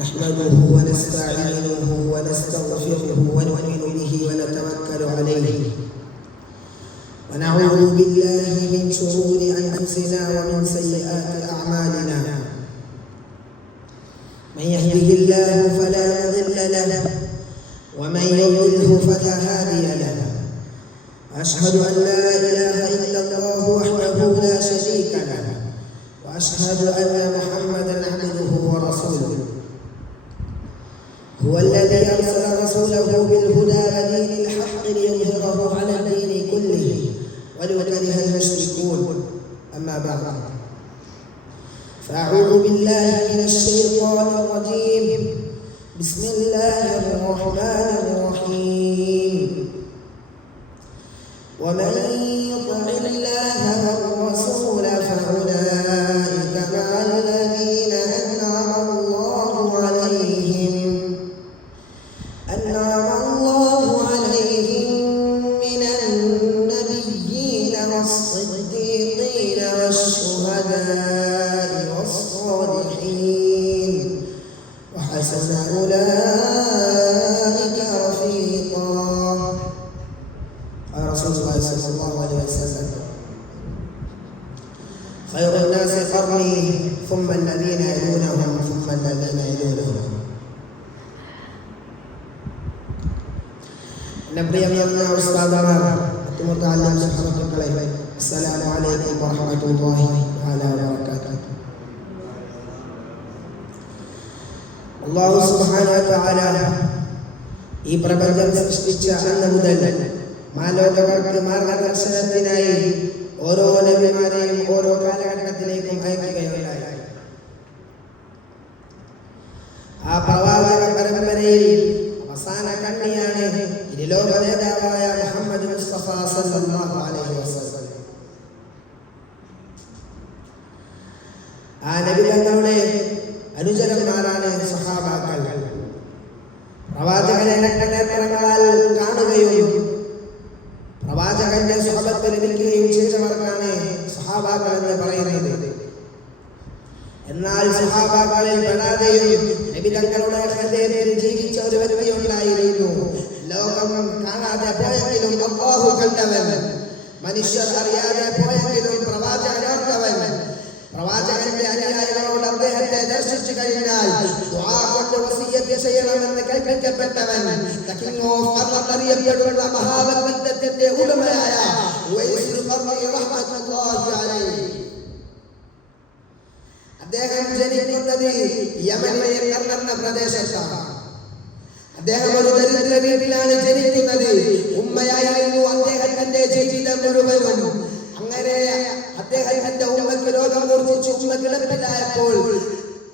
نحمده ونستعينه ونستغفره ونؤمن به ونتوكل عليه ونعوذ بالله من شرور أنفسنا ومن سيئات أعمالنا. من يهده الله فلا مضل له ومن يضلله فلا هادي له. أشهد أن لا إله إلا الله وحده لا شريك له وأشهد أن محمدا عبده ورسوله. هو الذي أرسل رسوله بالهدى ودين الحق ليظهره على الدين كله ولو كره المشركون. أما بعد، فأعوذ بالله من الشيطان الرجيم. بسم الله الرحمن الرحيم. ومن يطع الله والرسول فأولئك مع الذين أنعم الله عليهم من النبيين والصديقين والشهداء والصالحين وحسن أولئك رفيقا. قال رسول الله صلى الله عليه وسلم: خير الناس قرني ثم الذين يلونهم ثم الذين يلونهم. പ്രിയമുള്ള ഉസ്താദുമാർ, മറ്റു മുതഅല്ലിം സുഹൃത്തുക്കളെ, അസ്സലാമു അലൈക്കും വറഹ്മത്തുള്ളാഹി വബറകാതുഹു. അല്ലാഹു സുബ്ഹാനഹു വ തആല ഈ പ്രപഞ്ചം സൃഷ്ടിച്ച അന്ന് മുതൽ മാലോകർക്ക് മാർഗദർശനത്തിനായി ഓരോ നബിമാരെയും ഓരോ കാലഘട്ടത്തിലേക്കും അയക്കുകയുണ്ടായി. ആ പ്രവാചക പരമ്പരയിൽ അവസാന കണ്ണിയാണ് ഇരുലോക നേതാവായ മുഹമ്മദ് മുസ്തഫ സല്ലല്ലാഹു അലൈഹി വസല്ലം. ആ നബി തങ്ങളുടെ അനുചരന്മാരാണ് സഹാബാക്കൾ. പ്രവാചകനെ നേത്രങ്ങളാൽ കാണുകയും പ്രവാചകന്റെ സ്വഹബത്ത് ലഭിക്കുകയും ചെയ്തവർക്കാണ് സഹാബാക്കൾ എന്ന് പറയുന്നത്. എന്നാൽ സഹാബാക്കളിൽ പെടാതെയും നബി തങ്ങളുടെ ഹൃദയത്തിൽ ജീവിച്ച ഒരു വ്യക്തി ഉണ്ടായിരുന്നു. ലോകം കാണാതെ പോയെങ്കിലും അല്ലാഹു കണ്ടവൻ, മനുഷ്യർ അറിയാതെ പോയെങ്കിലും പ്രവാചകൻ ഓർത്തവൻ, പ്രവാചകന്റെ അനുയായികളോട് അദ്ദേഹത്തെ ദർശിച്ചു കഴിഞ്ഞാൽ ദുആ കൊണ്ട് വസിയ്യത്ത് ചെയ്യണമെന്ന് കൽപ്പിക്കപ്പെട്ടവൻ, അറിയപ്പെടുന്ന മഹാവ്യക്തിത്വത്തിന്റെ ഉടമയായ ഉവൈസുൽ ഖർനി റഹ്മത്തുള്ളാഹി അലൈഹി. അദ്ദേഹം ജനിക്കുന്നത് യമനിലെ കർണ എന്ന പ്രദേശത്താണ്. അദ്ദേഹം ഒരു ദരിദ്ര വീട്ടിലാണ് ജനിക്കുന്നത്. ഉമ്മയായിരുന്നു അദ്ദേഹത്തിന്റെ ജീവിതം മുഴുവനും. അങ്ങനെ അദ്ദേഹത്തിന്റെ ഉമ്മക്ക് രോഗം മൂർച്ഛിച്ചു.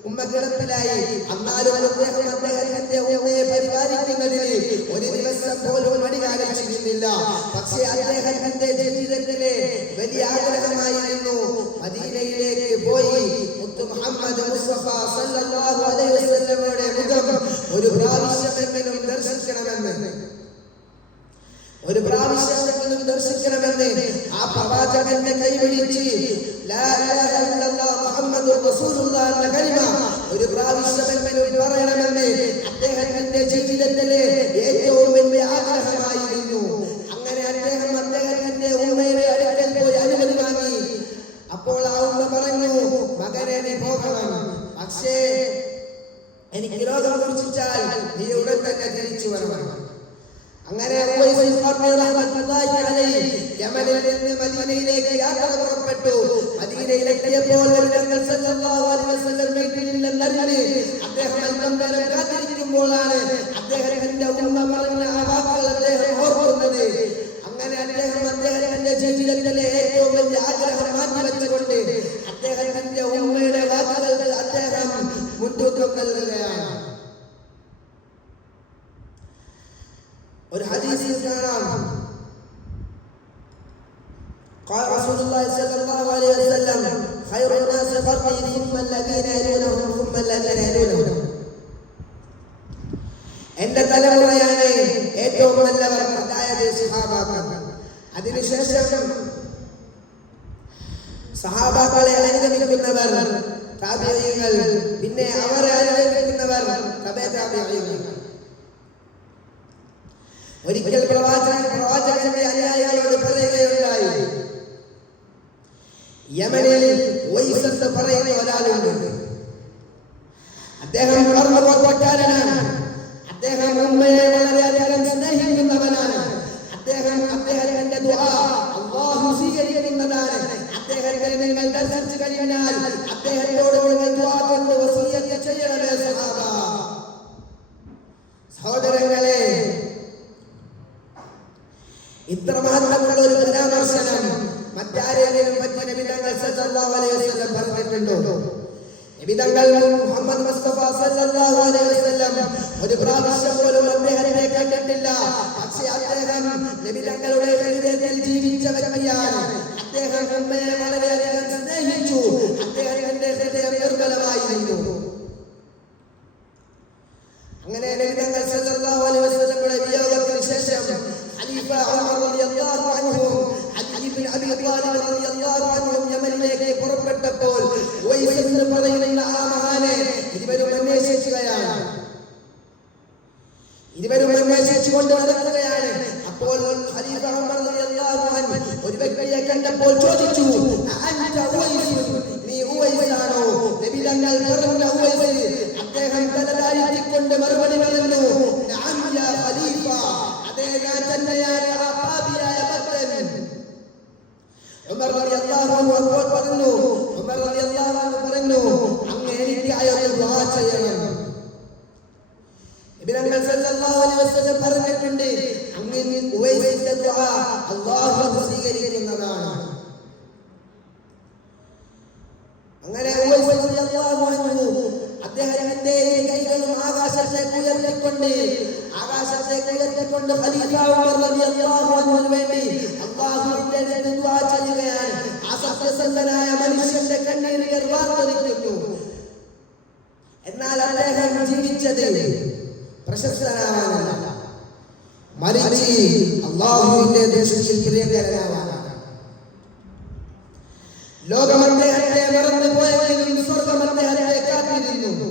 ഉമ്മ കിടപ്പിലായി. എന്നാലും അദ്ദേഹം അദ്ദേഹത്തിന്റെ ഉമ്മയെ പരിപാലിക്കുന്നതിന് ഒരു ദിവസം പോലും മടി കാണിച്ചിരുന്നില്ല. പക്ഷേ അദ്ദേഹത്തിന്റെ ജീവിതത്തിലെ വലിയ ആഗ്രഹമായിരുന്നു മദീനയിലേക്ക് പോയി മുത്ത് മുഹമ്മദ് മുസ്തഫ സല്ലല്ലാഹു അലൈഹി വസല്ലമയുടെ മുഖം ഒരു പ്രാവശ്യമെങ്കിലും ദർശിക്കണമെന്ന് ആ പ്രവാചകന്റെ കൈപിടിച്ച് ലാ ഇലാഹ ഇല്ലല്ലാഹ് മുഹമ്മദുർ റസൂലുള്ളാഹ് എന്ന കലിമ ഒരു പ്രാവശ്യമെങ്കിലും പറയണമെന്ന് അദ്ദേഹത്തിന്റെ ജീവിതത്തിലെ ഏറ്റവും വലിയ ആഗ്രഹമായിരുന്നു. അങ്ങനെ അദ്ദേഹം അദ്ദേഹത്തിന്റെ ഉമ്മയുടെ അടുക്കൽ പോയി അനുമതി വാങ്ങി. അപ്പോൾ ആ ഉമ്മ പറഞ്ഞു: മകനെ, നീ പോകണം, പക്ഷേ എനിക്ക് രോഗം മൂർച്ഛിച്ചാൽ നീ ഉടൻ തന്നെ തിരിച്ചു വരണം. അങ്ങനെ യമനിൽ നിന്ന് മദീനയിലേക്ക് യാത്ര പുറപ്പെട്ടു. മദീനയിലെത്തിയപ്പോൾ അദ്ദേഹം അല്പം നേരം കാത്തിരിക്കുമ്പോഴാണ് അദ്ദേഹത്തിന്റെ ഉമ്മ പറഞ്ഞ ആ വാക്കുകൾ അദ്ദേഹം ഓർക്കുന്നത്. അങ്ങനെ അദ്ദേഹം അദ്ദേഹത്തിന്റെ ജീവിതത്തിലെ ഏറ്റവും വലിയ ആഗ്രഹം മാറ്റിവെച്ചുകൊണ്ട് അദ്ദേഹത്തിന്റെ ഉമ്മയുടെ വാക്കുകൾക്ക് അദ്ദേഹം മുൻതൂക്കം നൽകുകയാണ്. ഒരു ഹദീസിൽ കാണാം, قال رسول الله صلى الله عليه وسلم: خير الناس قرني ثم الذين يلونهم ثم الذين يلونهم. എന്റെ തലമുറയാണ് ഏറ്റവും നല്ലവർ, അതായത് സഹാബാക്കൾ. അതിനുശേഷം സഹാബാക്കളെ അനുഗമിക്കുന്നവർ, താബിഈങ്ങൾ, പിന്നെ അവരെ അനുകരിക്കുന്നവർ താബിഈങ്ങൾ. ഒരിക്കൽ പ്രവാചകന്റെ അനുയായികളോട് പറയുകയുണ്ടായി, യമനിൽ ഉവൈസ് എന്ന് പറയുന്ന ഒരാളുണ്ട്. അദ്ദേഹം കർമ്മഗോത്രക്കാരനാണ്. അദ്ദേഹം ഉമ്മയെ വളരെയധികം സ്നേഹിക്കുന്നവനാണ്. അദ്ദേഹത്തിന്റെ ദുആ അല്ലാഹു സ്വീകരിക്കുന്നതാണ്. അദ്ദേഹത്തെ നിങ്ങൾ ദർശിച്ചു കഴിഞ്ഞാൽ അദ്ദേഹത്തോട് നിങ്ങൾ ദുആ കൊണ്ട് വസിയ്യത്ത് ചെയ്യണമേ സഹാബ. സഹോദരങ്ങളെ, ഇത്ര മഹത്വമുള്ള ഒരു പരാമർശനം മറ്റാരെങ്കിലും പറ്റി നബി തങ്ങൾ സല്ലല്ലാഹു അലൈഹി വസല്ലം പറഞ്ഞിട്ടുണ്ടോ? നബി തങ്ങൾ മുഹമ്മദ് മുസ്തഫ സല്ലല്ലാഹു അലൈഹി വസല്ലം ഒരു പ്രാവശ്യം പോലും അദ്ദേഹത്തെ കണ്ടിട്ടില്ല. പക്ഷേ അദ്ദേഹം നബി തങ്ങളുടെ ഹൃദയത്തിൽ ജീവിച്ച വ്യക്തിയാണ്. അദ്ദേഹം ഉമ്മയെ വളരെയധികം സ്നേഹിച്ചു. അദ്ദേഹത്തിന്റെ ഹൃദയം നിർമ്മലമായിരുന്നു. അങ്ങനെ നബി തങ്ങൾ സല്ലല്ലാഹു അലൈഹി വസല്ലമയുടെ വിയോഗത്തിന് ശേഷം ഖലീഫ ഉമർ റളിയല്ലാഹു അൻഹു അലി ഇബ്നു അബീ ത്വാലിബ് റളിയല്ലാഹു അൻഹു യമനിലേക്ക് പുറപ്പെട്ടപ്പോൾ ഉവൈസ് എന്ന് പറയുന്ന ആ മഹാനെ ഇരുവരും അന്വേഷിക്കുകയാണ്. ഇരുവരും അന്വേഷിച്ചുകൊണ്ട് നടക്കുകയാണ്. അപ്പോൾ ഖലീഫ ഉമർ റളിയല്ലാഹു അൻഹു ഒരു വ്യക്തിയെ കണ്ടപ്പോൾ ചോദിച്ചു, അൻത ഉവൈസ്, നീ ഉവൈസാണോ? നബി തങ്ങൾ പറഞ്ഞു ഉവൈസ്. അദ്ദേഹം തലതാഴ്ത്തിക്കൊണ്ട് മറുപടി പറഞ്ഞു, നഅം യാ ഖലീഫ, അതേ ഞാൻ തന്നെയാണ് ആ പാപിയായ ഭക്തൻ. ഉമർ റളിയല്ലാഹു അൻഹു അപ്പോൾ പറഞ്ഞു, ഉമർ റളിയല്ലാഹു അൻഹു പറഞ്ഞു, അങ്ങ് എനിക്കായി ഒരു ദുആ ചെയ്യണം. നബി തങ്ങൾ സല്ലല്ലാഹു അലൈഹി വസല്ലം പറഞ്ഞിട്ടുണ്ട്, അങ്ങ് ഉവൈസിന്റെ ദുആ അല്ലാഹു സ്വീകരിക്കുന്നതാണ്. അങ്ങനെ ഉവൈസ് റളിയല്ലാഹു അൻഹു അദ്ദേഹത്തിന്റെ കൈകളും ആകാശത്തേക്ക് ഉയർത്തിക്കൊണ്ട് ഖലീഫ ഉമർ റളിയല്ലാഹു അൻഹുവിന് വേണ്ടി അല്ലാഹുവിന്റെ അടുത്ത് ദുആ ചെയ്യുകയാണ്. ആ സത്യസന്ധനായ മനുഷ്യന്റെ കണ്ണീരുകൾ വാർത്തരിക്കുന്നു. എന്നാൽ അദ്ദേഹം ജീവിച്ചത് പ്രശസ്തനാവാനല്ല, മറിച്ച് അല്ലാഹുവിന്റെ ദൃഷ്ടിയിൽ പ്രിയങ്കരനാവാനാണ്. ലോകം അദ്ദേഹത്തെ മറന്നു പോയെങ്കിലും സ്വർഗ്ഗം അദ്ദേഹത്തെ കാത്തിരുന്നു.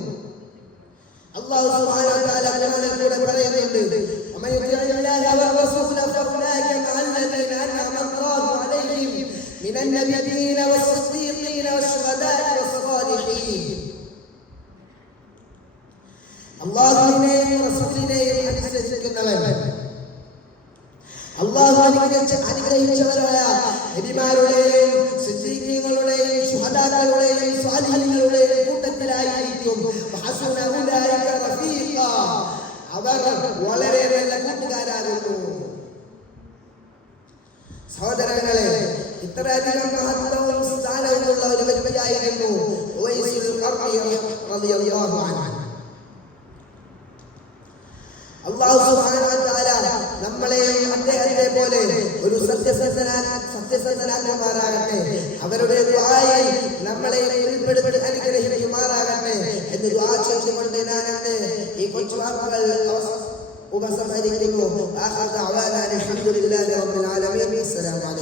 അല്ലാഹു സുബ്ഹാനഹു വ തആല ഖുർആനിലൂടെ പറയുന്നുണ്ട്, വമൻ യുതിഇല്ലാഹ വറസൂല ഫഉലൈക മഅല്ലദീന അൻഅമ അല്ലാഹു അലൈഹിം മിനൻ നബിയ്യീന വസ്സദീഖീന വശുഹദാഇ വസ്സാലിഹീൻ. അല്ലാഹുവിനെയും റസൂലിനെയും അനുസരിക്കുന്നവർ, അല്ലാഹു അനുഗ്രഹിച്ചവരായ നബിമാരുടെയും സിദ്ദീഖീങ്ങളുടെയും ശുഹദാക്കളുടെയും സ്വാലിഹീങ്ങളുടെയും കൂട്ടത്തിലായിരിക്കും. അവർ വളരെ നല്ല കൂട്ടുകാരാകുന്നു. സഹോദരങ്ങളെ, ഇത്രയധികം മഹത്വവും സ്ഥാനവുമുള്ള ഒരു വ്യക്തിയായിരുന്നു ഉവൈസുൽ ഖർനി റളിയല്ലാഹു അൻഹു. അല്ലാഹു സുബ്ഹാനഹു വ തആല നമ്മളെയും അദ്ദേഹത്തെ പോലെ ഒരു സത്യസന്ധനാകുമാറാകട്ടെ. അവരുടെ ദുആയിൽ നമ്മളെയും ഉൾപ്പെടുത്തി അനുഗ്രഹിക്കുമാറാകട്ടെ എന്ന് ദുആ ചെയ്തുകൊണ്ട് ഞാൻ ഈ കൊച്ചു വാക്കുകൾ ഉപസംഹരിക്കുന്നു. ആഖിറു ദഅവാനാ അൽഹംദുലില്ലാഹി റബ്ബിൽ ആലമീൻ. അസ്സലാമു അലൈക്കും.